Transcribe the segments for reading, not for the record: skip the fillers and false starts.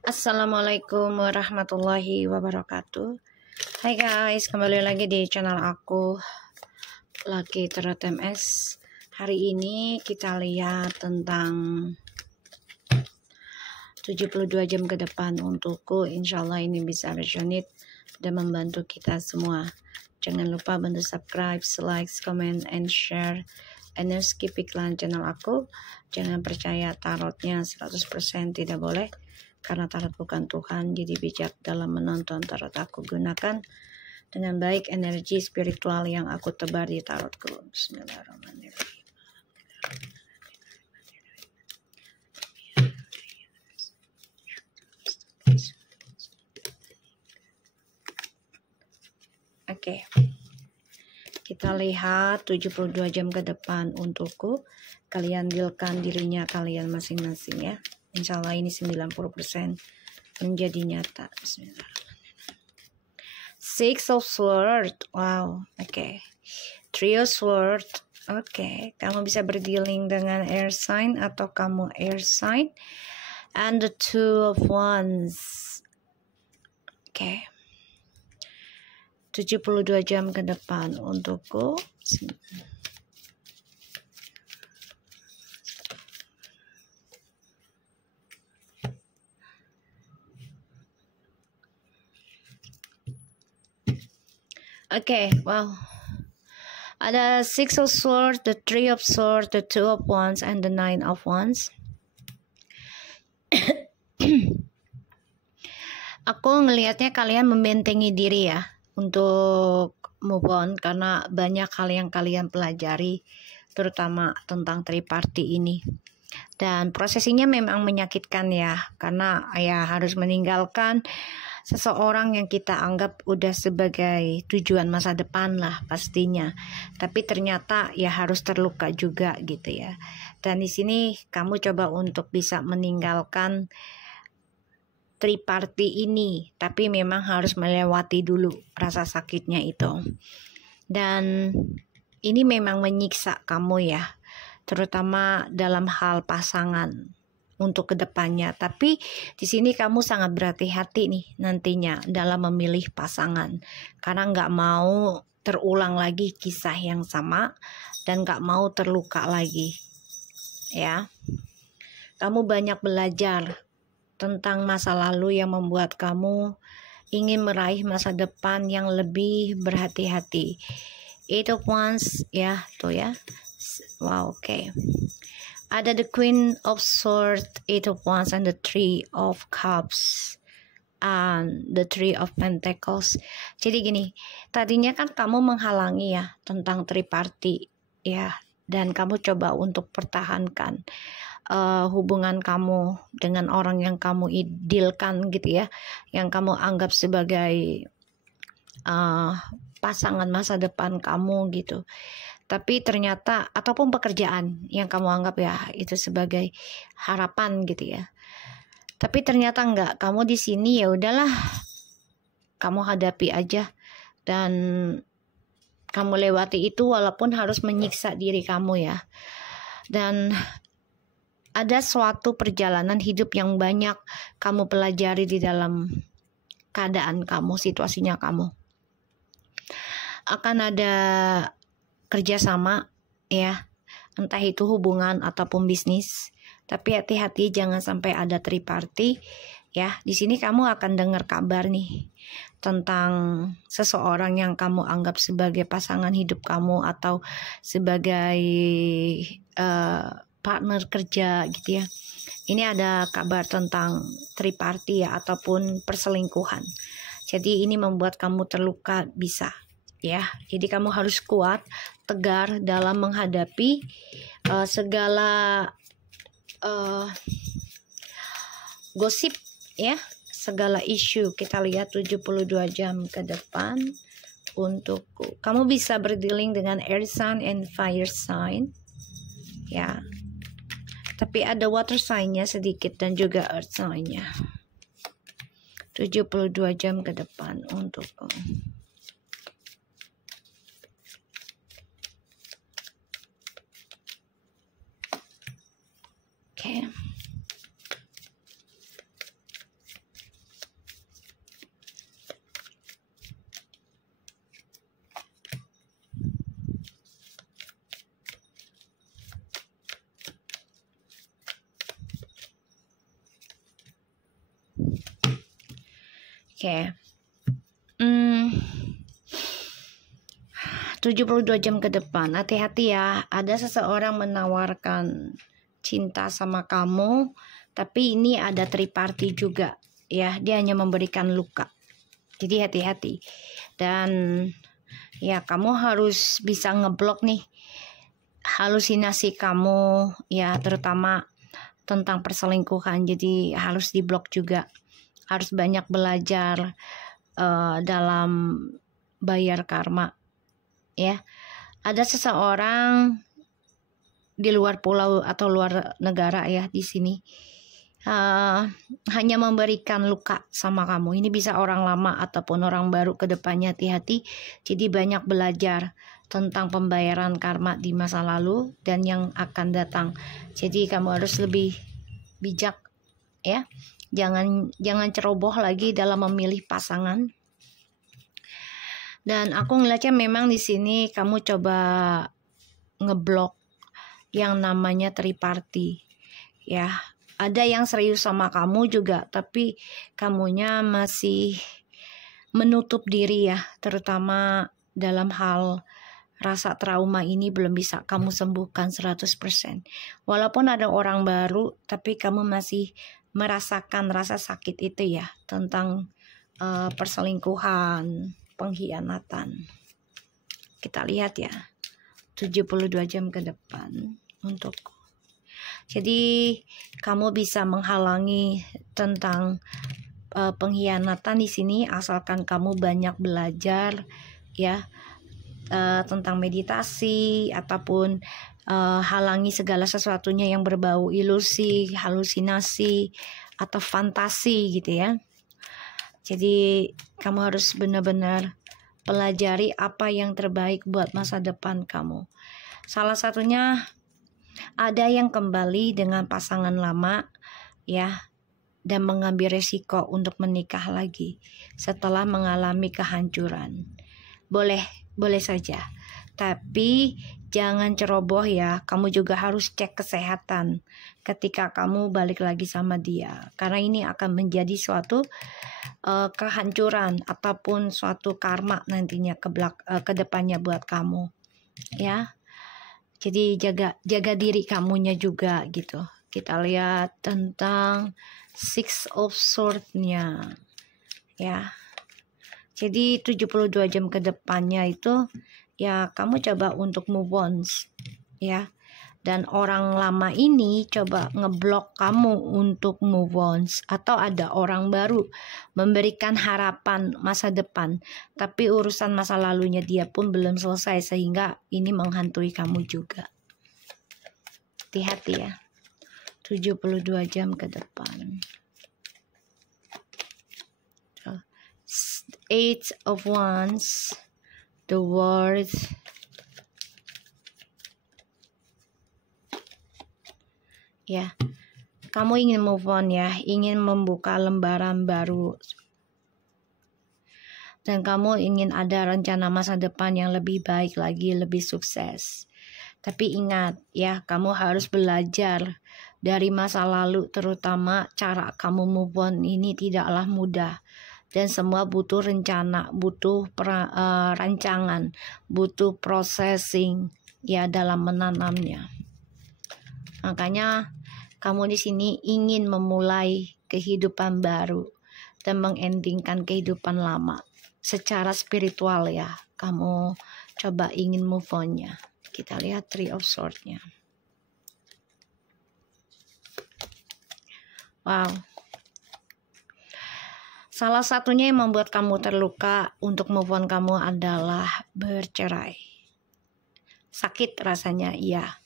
Assalamualaikum warahmatullahi wabarakatuh. Hai guys, kembali lagi di channel aku Lucky Tarot MS. Hari ini kita lihat tentang 72 jam ke depan untukku. Insya Allah ini bisa resonate dan membantu kita semua. Jangan lupa bantu subscribe, like, comment, and share. And no skip iklan channel aku. Jangan percaya tarotnya 100%, tidak boleh. Karena tarot bukan Tuhan, jadi bijak dalam menonton tarot aku. Gunakan dengan baik energi spiritual yang aku tebar di tarotku. Bismillahirrahmanirrahim. Oke. Kita lihat 72 jam ke depan untukku. Kalian dealkan dirinya kalian masing-masing ya. Insya Allah ini 90% menjadi nyata. Bismillahirrahmanirrahim. Six of Swords. Wow. Oke. Three of Swords. Oke. Kamu bisa berdealing dengan air sign atau kamu air sign. And the Two of Wands. Oke. 72 jam ke depan untukku. Oke, wow. Ada Six of Swords, the Three of Swords, the Two of Wands, and the Nine of Wands. Aku ngelihatnya kalian membentengi diri ya untuk move on karena banyak hal yang kalian pelajari, terutama tentang triparty ini. Dan prosesinya memang menyakitkan ya, karena ya harus meninggalkan seseorang yang kita anggap udah sebagai tujuan masa depan lah pastinya. Tapi ternyata ya harus terluka juga gitu ya. Dan di sini kamu coba untuk bisa meninggalkan triparty ini, tapi memang harus melewati dulu rasa sakitnya itu. Dan ini memang menyiksa kamu ya, terutama dalam hal pasangan untuk kedepannya. Tapi di sini kamu sangat berhati-hati nih nantinya dalam memilih pasangan, karena nggak mau terulang lagi kisah yang sama dan nggak mau terluka lagi ya. Kamu banyak belajar tentang masa lalu yang membuat kamu ingin meraih masa depan yang lebih berhati-hati. Eight of Wands ya, tuh ya. Wow, oke. Ada the Queen of Swords, Eight of Wands, and the Three of Cups, and the Three of Pentacles. Jadi gini, tadinya kan kamu menghalangi ya tentang triparty ya, dan kamu coba untuk pertahankan hubungan kamu dengan orang yang kamu idilkan gitu ya, yang kamu anggap sebagai pasangan masa depan kamu gitu. Tapi ternyata ataupun pekerjaan yang kamu anggap ya itu sebagai harapan gitu ya. Tapi ternyata enggak, kamu di sini ya udahlah, kamu hadapi aja dan kamu lewati itu walaupun harus menyiksa diri kamu ya. Dan ada suatu perjalanan hidup yang banyak kamu pelajari di dalam keadaan kamu, situasinya kamu. Akan ada kerjasama ya, entah itu hubungan ataupun bisnis. Tapi hati-hati jangan sampai ada triparty ya. Di sini kamu akan dengar kabar nih tentang seseorang yang kamu anggap sebagai pasangan hidup kamu atau sebagai partner kerja gitu ya. Ini ada kabar tentang triparty ya, ataupun perselingkuhan. Jadi ini membuat kamu terluka bisa ya. Jadi kamu harus kuat, tegar dalam menghadapi segala gosip ya, segala isu. Kita lihat 72 jam ke depan untukku. Kamu bisa berdealing dengan air sign and fire sign ya. Tapi ada water sign-nya sedikit dan juga earth sign-nya. 72 jam ke depan untukku. Oke. Oke. 72 jam ke depan, hati-hati ya. Ada seseorang menawarkan cinta sama kamu, tapi ini ada triparty juga ya. Dia hanya memberikan luka. Jadi hati-hati. Dan ya, kamu harus bisa ngeblok nih halusinasi kamu ya, terutama tentang perselingkuhan. Jadi harus diblok juga. Harus banyak belajar dalam bayar karma ya. Ada seseorang di luar pulau atau luar negara ya, di sini hanya memberikan luka sama kamu. Ini bisa orang lama ataupun orang baru ke depannya, hati-hati. Jadi banyak belajar tentang pembayaran karma di masa lalu dan yang akan datang. Jadi kamu harus lebih bijak ya. Jangan ceroboh lagi dalam memilih pasangan. Dan aku ngeliatnya memang di sini kamu coba ngeblok yang namanya triparty ya. Ada yang serius sama kamu juga, tapi kamunya masih menutup diri ya, terutama dalam hal rasa trauma ini belum bisa kamu sembuhkan 100%. Walaupun ada orang baru, tapi kamu masih merasakan rasa sakit itu ya, tentang perselingkuhan, pengkhianatan. Kita lihat ya, 72 jam ke depan untukku. Jadi kamu bisa menghalangi tentang pengkhianatan di sini asalkan kamu banyak belajar ya, tentang meditasi ataupun halangi segala sesuatunya yang berbau ilusi, halusinasi atau fantasi gitu ya. Jadi kamu harus benar-benar pelajari apa yang terbaik buat masa depan kamu. Salah satunya ada yang kembali dengan pasangan lama ya, dan mengambil resiko untuk menikah lagi setelah mengalami kehancuran. Boleh saja. Tapi jangan ceroboh ya. Kamu juga harus cek kesehatan ketika kamu balik lagi sama dia. Karena ini akan menjadi suatu kehancuran ataupun suatu karma nantinya ke depannya buat kamu. Ya. Jadi jaga diri kamunya juga gitu. Kita lihat tentang Six of Swords-nya. Ya. Jadi 72 jam ke depannya itu ya kamu coba untuk move on ya. Dan orang lama ini coba ngeblok kamu untuk move on, atau ada orang baru memberikan harapan masa depan, tapi urusan masa lalunya dia pun belum selesai sehingga ini menghantui kamu juga. Hati-hati ya. 72 jam ke depan. Eight of Wands, the World, ya, kamu ingin move on ya, ingin membuka lembaran baru, dan kamu ingin ada rencana masa depan yang lebih baik lagi, lebih sukses. Tapi ingat ya, kamu harus belajar dari masa lalu, terutama cara kamu move on ini tidaklah mudah. Dan semua butuh rencana, butuh rancangan, butuh processing ya dalam menanamnya. Makanya kamu di sini ingin memulai kehidupan baru dan mengendingkan kehidupan lama secara spiritual ya. Kamu coba ingin move on-nya. Kita lihat Three of Swords-nya. Wow. Salah satunya yang membuat kamu terluka untuk move on kamu adalah bercerai. Sakit rasanya, iya.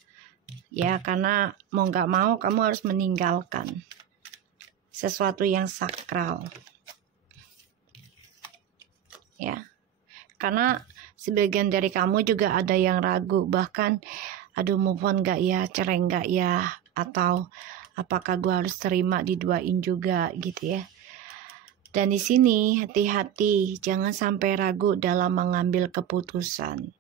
Ya, karena mau gak mau kamu harus meninggalkan sesuatu yang sakral. Ya. Karena sebagian dari kamu juga ada yang ragu, bahkan aduh move on gak ya, cerai gak ya, atau apakah gue harus terima diduain juga gitu ya. Dan di sini hati-hati, jangan sampai ragu dalam mengambil keputusan.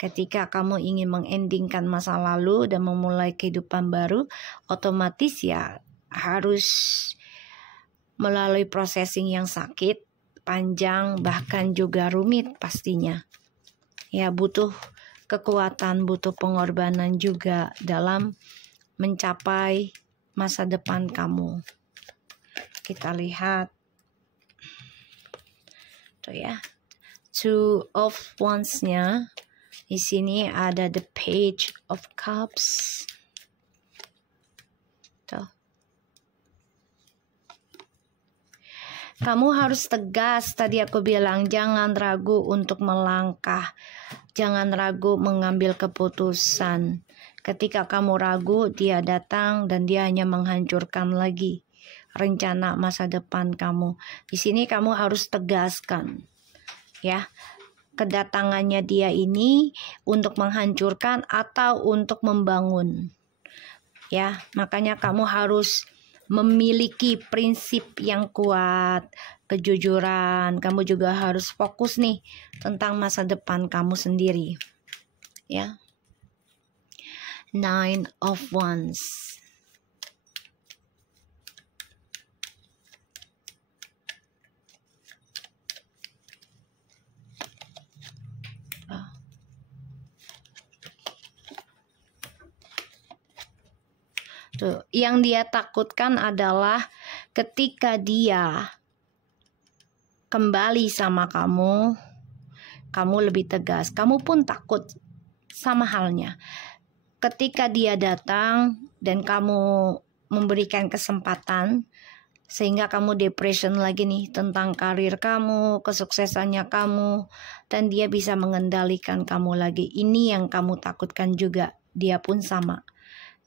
Ketika kamu ingin mengendingkan masa lalu dan memulai kehidupan baru, otomatis ya harus melalui processing yang sakit, panjang, bahkan juga rumit pastinya. Ya, butuh kekuatan, butuh pengorbanan juga dalam mencapai masa depan kamu. Kita lihat tuh ya, Two of Wands-nya. Di sini ada the Page of Cups. Tuh. Kamu harus tegas, tadi aku bilang, jangan ragu untuk melangkah. Jangan ragu mengambil keputusan. Ketika kamu ragu, dia datang dan dia hanya menghancurkan lagi rencana masa depan kamu. Di sini kamu harus tegaskan, ya, kedatangannya dia ini untuk menghancurkan atau untuk membangun. Ya, makanya kamu harus memiliki prinsip yang kuat, kejujuran. Kamu juga harus fokus nih tentang masa depan kamu sendiri. Ya. Nine of Wands. Tuh, yang dia takutkan adalah ketika dia kembali sama kamu, kamu lebih tegas. Kamu pun takut sama halnya. Ketika dia datang dan kamu memberikan kesempatan, sehingga kamu depression lagi nih tentang karir kamu, kesuksesannya kamu, dan dia bisa mengendalikan kamu lagi. Ini yang kamu takutkan juga. Dia pun sama,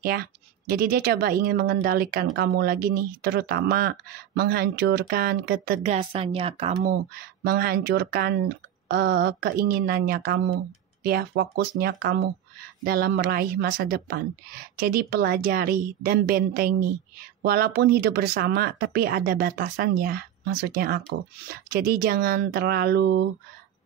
ya. Jadi dia coba ingin mengendalikan kamu lagi nih, terutama menghancurkan ketegasannya kamu, menghancurkan keinginannya kamu, ya, fokusnya kamu dalam meraih masa depan. Jadi pelajari dan bentengi. Walaupun hidup bersama, tapi ada batasan ya, maksudnya aku. Jadi jangan terlalu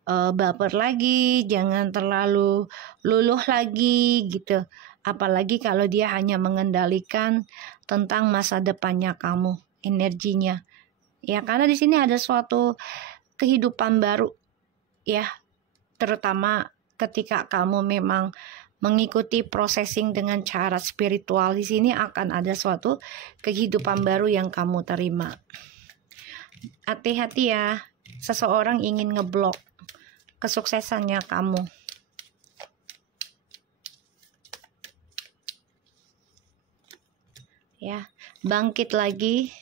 baper lagi, jangan terlalu luluh lagi gitu. Apalagi kalau dia hanya mengendalikan tentang masa depannya kamu, energinya. Ya, karena di sini ada suatu kehidupan baru, ya. Terutama ketika kamu memang mengikuti processing dengan cara spiritual, di sini akan ada suatu kehidupan baru yang kamu terima. Hati-hati ya, seseorang ingin ngeblok kesuksesannya kamu. Ya, bangkit lagi.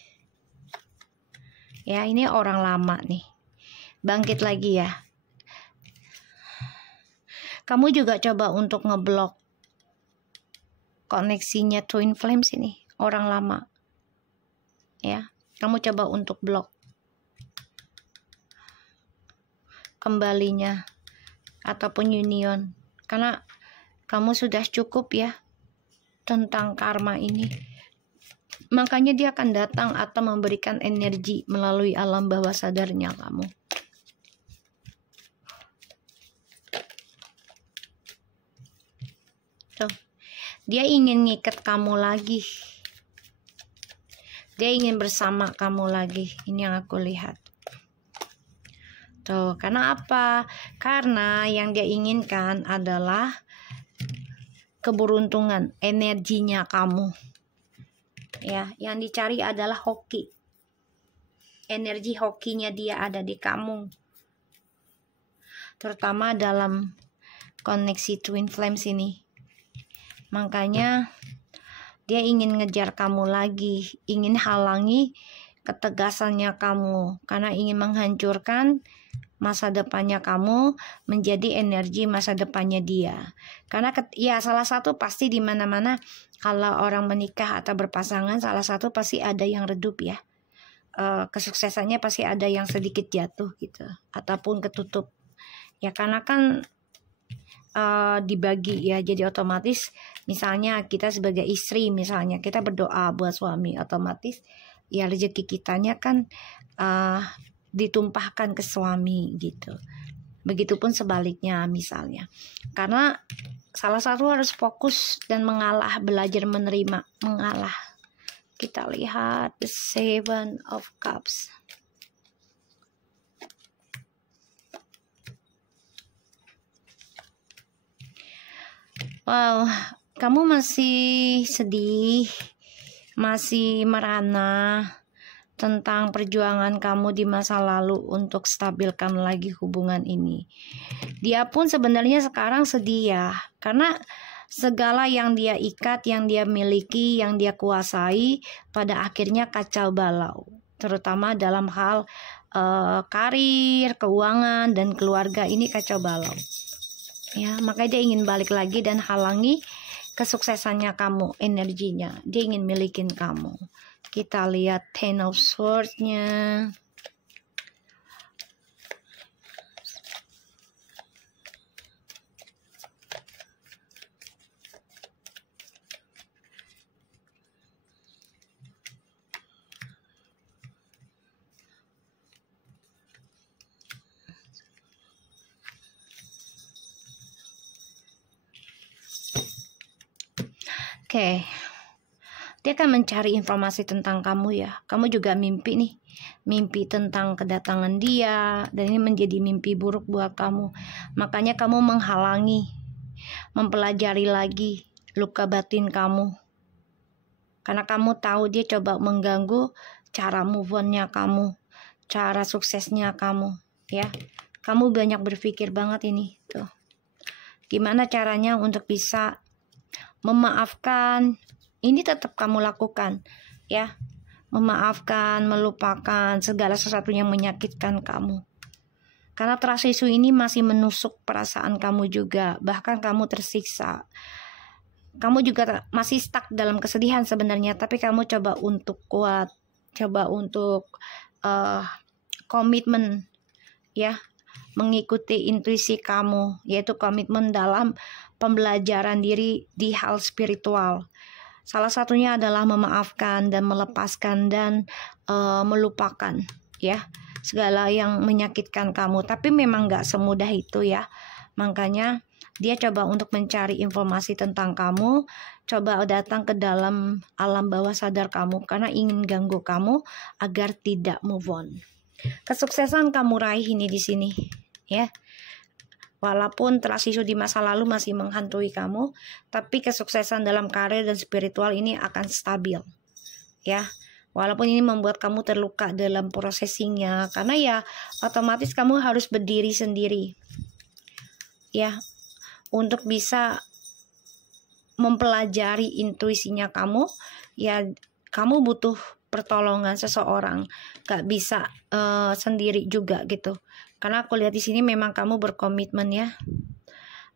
Ya, ini orang lama nih. Bangkit lagi ya. Kamu juga coba untuk ngeblok koneksinya Twin Flames ini, orang lama. Ya, kamu coba untuk blok kembalinya ataupun union, karena kamu sudah cukup ya tentang karma ini. Makanya dia akan datang atau memberikan energi melalui alam bawah sadarnya kamu. Tuh, dia ingin ngikat kamu lagi. Dia ingin bersama kamu lagi. Ini yang aku lihat. Tuh, karena apa? Karena yang dia inginkan adalah keberuntungan, energinya kamu. Ya, yang dicari adalah hoki. Energi hokinya dia ada di kamu. Terutama dalam koneksi Twin Flames ini. Makanya dia ingin ngejar kamu lagi, ingin halangi ketegasannya kamu, karena ingin menghancurkan masa depannya kamu menjadi energi masa depannya dia. Karena ya salah satu pasti di mana-mana kalau orang menikah atau berpasangan, salah satu pasti ada yang redup ya. Kesuksesannya pasti ada yang sedikit jatuh gitu, ataupun ketutup. Ya karena kan dibagi ya, jadi otomatis misalnya kita sebagai istri, misalnya kita berdoa buat suami, otomatis ya rezeki kitanya kan ditumpahkan ke suami gitu. Begitupun sebaliknya misalnya. Karena salah satu harus fokus dan mengalah, belajar menerima, mengalah. Kita lihat the Seven of Cups. Wow, kamu masih sedih, masih merana tentang perjuangan kamu di masa lalu untuk stabilkan lagi hubungan ini. Dia pun sebenarnya sekarang sedih ya, karena segala yang dia ikat, yang dia miliki, yang dia kuasai, pada akhirnya kacau balau. Terutama dalam hal karir, keuangan, dan keluarga ini kacau balau. Ya, makanya dia ingin balik lagi dan halangi kesuksesannya kamu, energinya. Dia ingin milikin kamu. Kita lihat Ten of Swords-nya. Oke. Dia akan mencari informasi tentang kamu ya. Kamu juga mimpi nih. Mimpi tentang kedatangan dia. Dan ini menjadi mimpi buruk buat kamu. Makanya kamu menghalangi. Mempelajari lagi luka batin kamu. Karena kamu tahu dia coba mengganggu cara move on-nya kamu. Cara suksesnya kamu. Ya. Kamu banyak berpikir banget ini. Tuh. Gimana caranya untuk bisa memaafkan. Ini tetap kamu lakukan, ya. Memaafkan, melupakan segala sesuatu yang menyakitkan kamu. Karena trust issue ini masih menusuk perasaan kamu juga. Bahkan kamu tersiksa. Kamu juga masih stuck dalam kesedihan sebenarnya. Tapi kamu coba untuk kuat. Coba untuk komitmen, ya. Mengikuti intuisi kamu. Yaitu komitmen dalam pembelajaran diri di hal spiritual. Salah satunya adalah memaafkan dan melepaskan dan melupakan, ya, segala yang menyakitkan kamu. Tapi memang gak semudah itu ya. Makanya dia coba untuk mencari informasi tentang kamu, coba datang ke dalam alam bawah sadar kamu karena ingin ganggu kamu agar tidak move on. Kesuksesan kamu raih ini di sini, ya. Walaupun trust issue di masa lalu masih menghantui kamu, tapi kesuksesan dalam karir dan spiritual ini akan stabil. Ya, walaupun ini membuat kamu terluka dalam processingnya, karena ya otomatis kamu harus berdiri sendiri. Ya, untuk bisa mempelajari intuisinya kamu, ya kamu butuh pertolongan seseorang, gak bisa sendiri juga gitu. Karena aku lihat di sini memang kamu berkomitmen ya,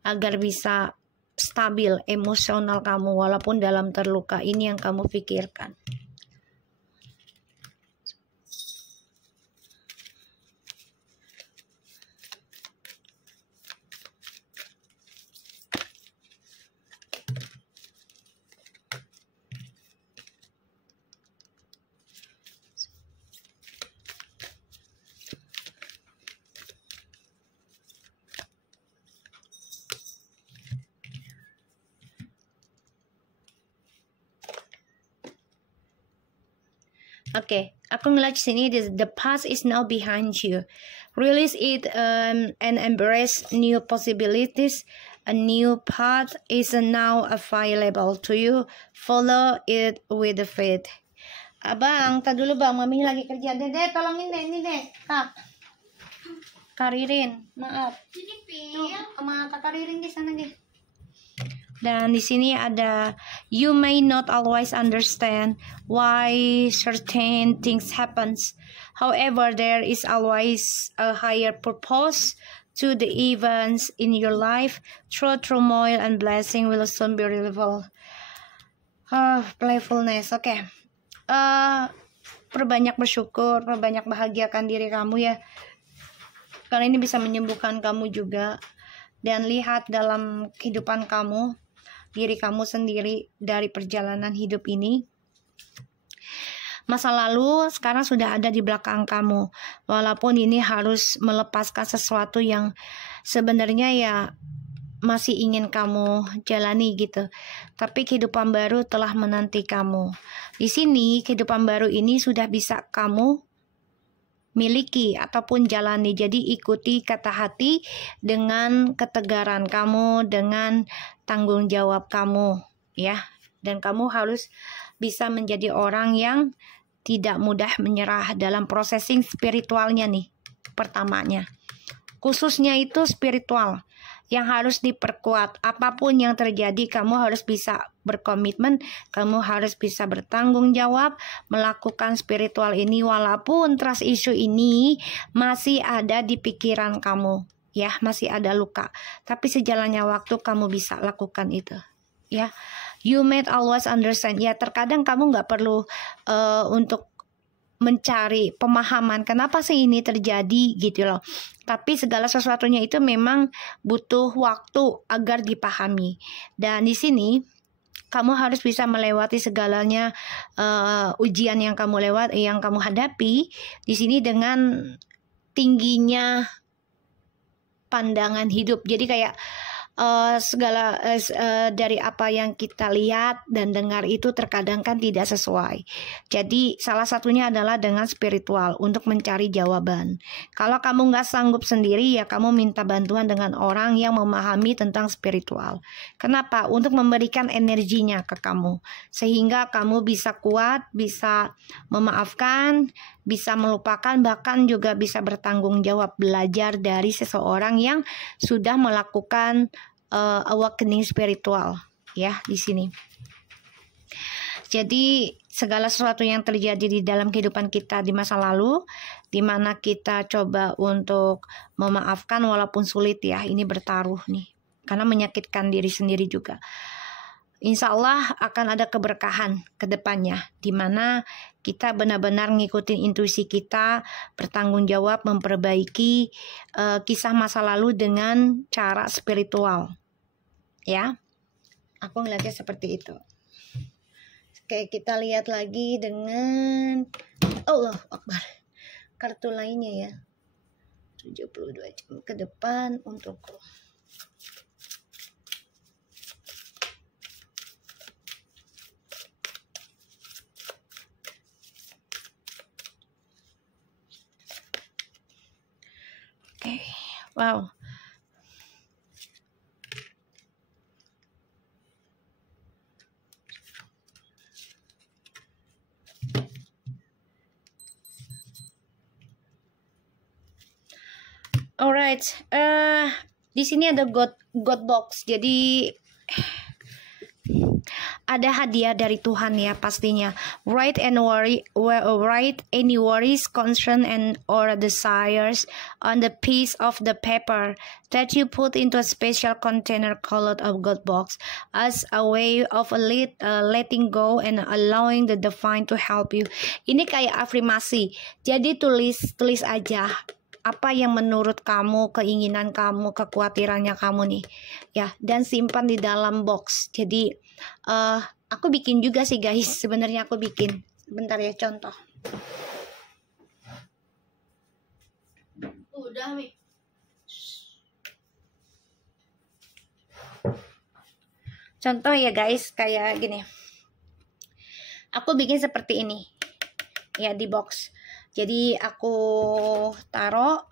agar bisa stabil emosional kamu walaupun dalam terluka ini yang kamu pikirkan. Oke, aku ngeliat sini the past is now behind you. Release it and embrace new possibilities. A new path is now available to you. Follow it with faith. Abang, tak dulu bang, mami lagi kerja. Dede, tolongin deh, ini deh, kak. Karirin, maaf. Tuh, sama kak Karirin di sana deh. Dan di sini ada, you may not always understand why certain things happens. However, there is always a higher purpose to the events in your life. Through turmoil and blessing will soon be revealed. Playfulness, oke. Perbanyak bersyukur, perbanyak bahagiakan diri kamu ya. Karena ini bisa menyembuhkan kamu juga. Dan lihat dalam kehidupan kamu, diri kamu sendiri dari perjalanan hidup ini. Masa lalu sekarang sudah ada di belakang kamu. Walaupun ini harus melepaskan sesuatu yang sebenarnya ya masih ingin kamu jalani gitu. Tapi kehidupan baru telah menanti kamu. Di sini kehidupan baru ini sudah bisa kamu miliki ataupun jalani. Jadi ikuti kata hati dengan ketegaran kamu, dengan tanggung jawab kamu, ya. Dan kamu harus bisa menjadi orang yang tidak mudah menyerah dalam processing spiritualnya nih. Pertamanya, khususnya itu spiritual yang harus diperkuat. Apapun yang terjadi, kamu harus bisa berkomitmen, kamu harus bisa bertanggung jawab melakukan spiritual ini, walaupun trust issue ini masih ada di pikiran kamu, ya, masih ada luka. Tapi sejalannya waktu kamu bisa lakukan itu, ya. You might always understand. Ya, terkadang kamu nggak perlu untuk mencari pemahaman kenapa sih ini terjadi gitu loh. Tapi segala sesuatunya itu memang butuh waktu agar dipahami. Dan di sini kamu harus bisa melewati segalanya, ujian yang kamu hadapi di sini dengan tingginya pandangan hidup. Jadi kayak segala dari apa yang kita lihat dan dengar itu terkadang kan tidak sesuai. Jadi salah satunya adalah dengan spiritual untuk mencari jawaban. Kalau kamu nggak sanggup sendiri, ya kamu minta bantuan dengan orang yang memahami tentang spiritual. Kenapa? Untuk memberikan energinya ke kamu sehingga kamu bisa kuat, bisa memaafkan, bisa melupakan, bahkan juga bisa bertanggung jawab, belajar dari seseorang yang sudah melakukan awakening spiritual, ya, di sini. Jadi segala sesuatu yang terjadi di dalam kehidupan kita di masa lalu, di mana kita coba untuk memaafkan walaupun sulit, ya, ini bertaruh nih, karena menyakitkan diri sendiri juga. Insya Allah akan ada keberkahan ke depannya, di mana kita benar-benar ngikutin intuisi kita, bertanggung jawab, memperbaiki kisah masa lalu dengan cara spiritual. Ya, aku ngeliatnya seperti itu. Oke, kita lihat lagi dengan Allah Akbar, kartu lainnya ya. 72 jam ke depan untukku. Oke, wow. Alright, di sini ada God box. Jadi ada hadiah dari Tuhan ya pastinya. Write any worries, concern, and or desires on the piece of the paper that you put into a special container called a God box as a way of letting go and allowing the divine to help you. Ini kayak afirmasi. Jadi tulis aja apa yang menurut kamu, keinginan kamu, kekhawatirannya kamu nih, ya, dan simpan di dalam box. Jadi aku bikin juga sih guys, sebenarnya aku bikin. Bentar ya, contoh. Udah Mi. Contoh ya guys, kayak gini. Aku bikin seperti ini, ya, di box. Jadi aku taruh,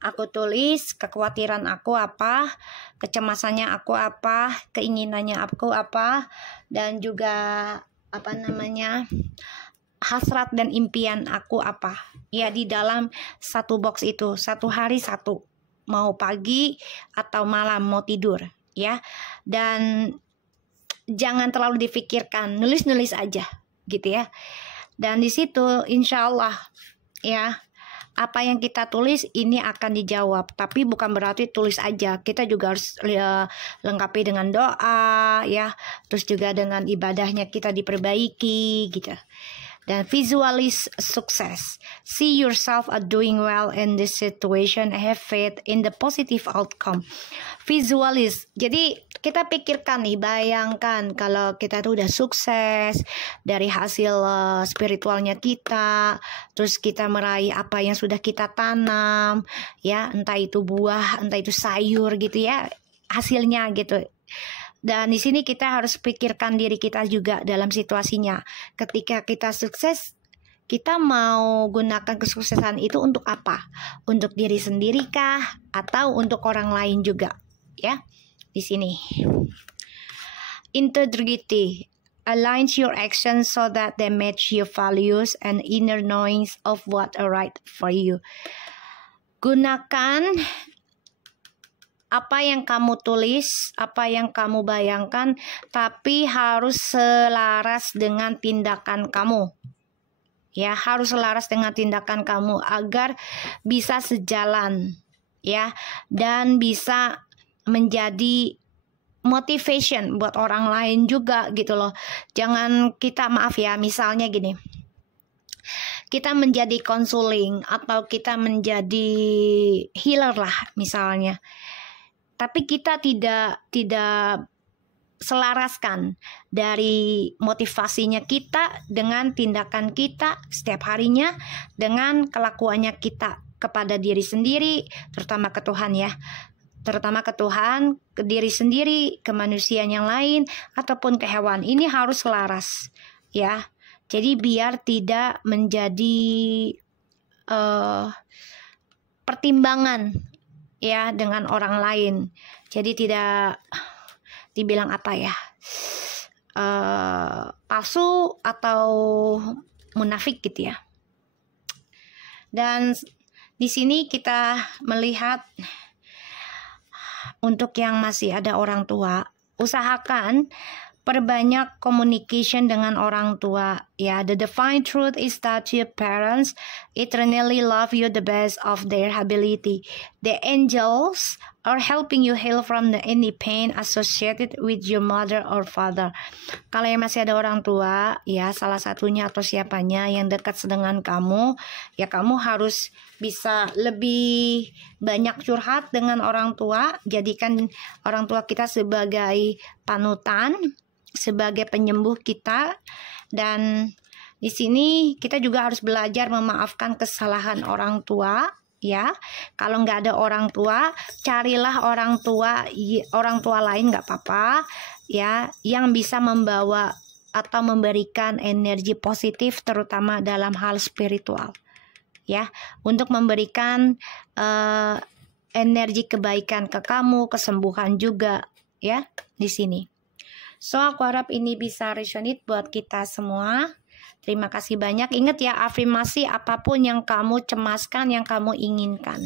aku tulis kekhawatiran aku apa, kecemasannya aku apa, keinginannya aku apa, dan juga hasrat dan impian aku apa. Ya, di dalam satu box itu, satu hari satu, mau pagi atau malam mau tidur, ya. Dan jangan terlalu difikirkan, nulis aja, gitu ya. Dan di situ insya Allah, ya, apa yang kita tulis ini akan dijawab. Tapi bukan berarti tulis aja, kita juga harus lengkapi dengan doa, ya, terus juga dengan ibadahnya kita diperbaiki gitu. Dan visualize sukses. See yourself doing well in this situation. Have faith in the positive outcome. Visualize. Jadi kita pikirkan nih, bayangkan kalau kita tuh udah sukses dari hasil spiritualnya kita, terus kita meraih apa yang sudah kita tanam, ya, entah itu buah, entah itu sayur gitu ya, hasilnya gitu. Dan di sini kita harus pikirkan diri kita juga dalam situasinya. Ketika kita sukses, Kita mau gunakan kesuksesan itu untuk apa? Untuk diri sendiri kah? Atau untuk orang lain juga? Ya, di sini. Integrity aligns your actions so that they match your values and inner knowings of what are right for you. Gunakan apa yang kamu tulis, apa yang kamu bayangkan, tapi harus selaras dengan tindakan kamu. Ya, harus selaras dengan tindakan kamu agar bisa sejalan, ya, dan bisa menjadi motivation buat orang lain juga gitu loh. Jangan kita, maaf ya, misalnya gini, kita menjadi konseling atau kita menjadi healer lah misalnya, tapi kita tidak selaraskan dari motivasinya kita dengan tindakan kita setiap harinya, dengan kelakuannya kita kepada diri sendiri, terutama ke Tuhan ya, terutama ke Tuhan, ke diri sendiri, ke manusia yang lain, ataupun ke hewan. Ini harus selaras ya. Jadi biar tidak menjadi pertimbangan ya dengan orang lain. Jadi tidak dibilang apa ya, palsu atau munafik gitu ya. Dan di sini kita melihat untuk yang masih ada orang tua, usahakan perbanyak communication dengan orang tua ya. The divine truth is that your parents eternally love you the best of their ability. The angels are helping you heal from any pain associated with your mother or father. Kalau yang masih ada orang tua ya, salah satunya atau siapanya yang dekat dengan kamu, ya kamu harus bisa lebih banyak curhat dengan orang tua. Jadikan orang tua kita sebagai panutan, sebagai penyembuh kita. Dan di sini kita juga harus belajar memaafkan kesalahan orang tua ya. Kalau nggak ada orang tua, carilah orang tua lain, nggak apa-apa ya, yang bisa membawa atau memberikan energi positif, terutama dalam hal spiritual ya, untuk memberikan energi kebaikan ke kamu, kesembuhan juga ya di sini. So aku harap ini bisa resonate buat kita semua. Terima kasih banyak. Ingat ya, afirmasi apapun yang kamu cemaskan, yang kamu inginkan,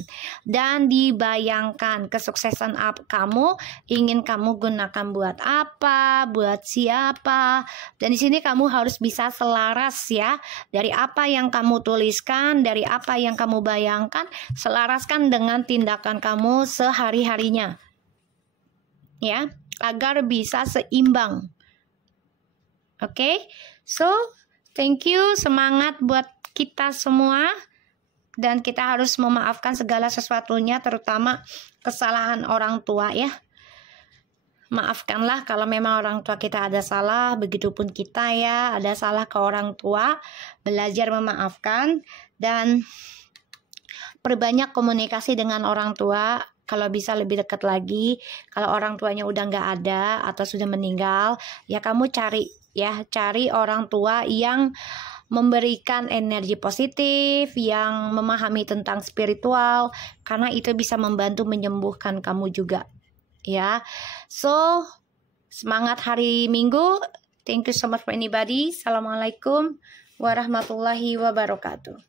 dan dibayangkan kesuksesan kamu ingin kamu gunakan buat apa, buat siapa. Dan di sini kamu harus bisa selaras ya, dari apa yang kamu tuliskan, dari apa yang kamu bayangkan, selaraskan dengan tindakan kamu sehari-harinya ya, agar bisa seimbang. Oke, so thank you, semangat buat kita semua. Dan kita harus memaafkan segala sesuatunya, terutama kesalahan orang tua ya. Maafkanlah kalau memang orang tua kita ada salah, begitupun kita ya, ada salah ke orang tua. Belajar memaafkan dan perbanyak komunikasi dengan orang tua. Kalau bisa lebih dekat lagi. Kalau orang tuanya udah nggak ada atau sudah meninggal, ya kamu cari orang tua yang memberikan energi positif, yang memahami tentang spiritual, karena itu bisa membantu menyembuhkan kamu juga ya. So semangat hari Minggu. Thank you so much for anybody. Assalamualaikum warahmatullahi wabarakatuh.